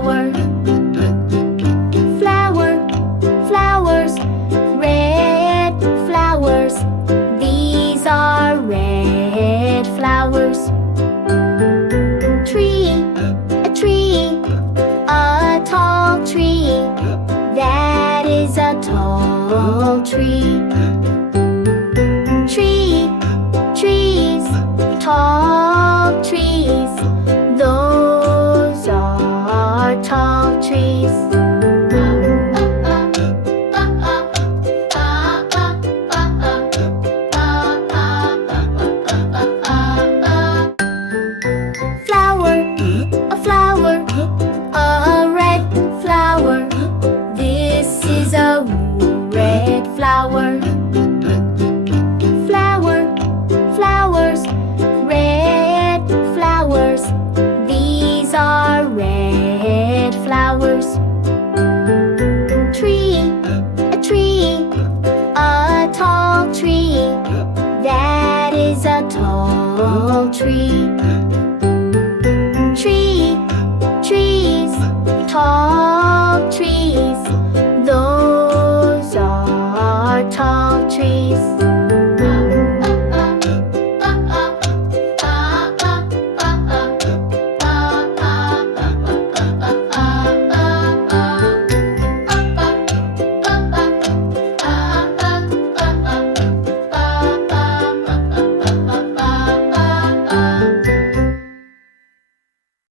flower. Flower, flowers, red flowers. These are red flowers. Tree, a tree, a tall tree. That is a tall tree. Tree, trees, tall trees. Those are tall trees. Flower, a flower, a red flower. This is a red flower. Flower, flowers, red flowers. These are red flowers. Tree, a tree, a tall tree. That is a tall tree. Tree, trees, tall trees. Those are tall trees.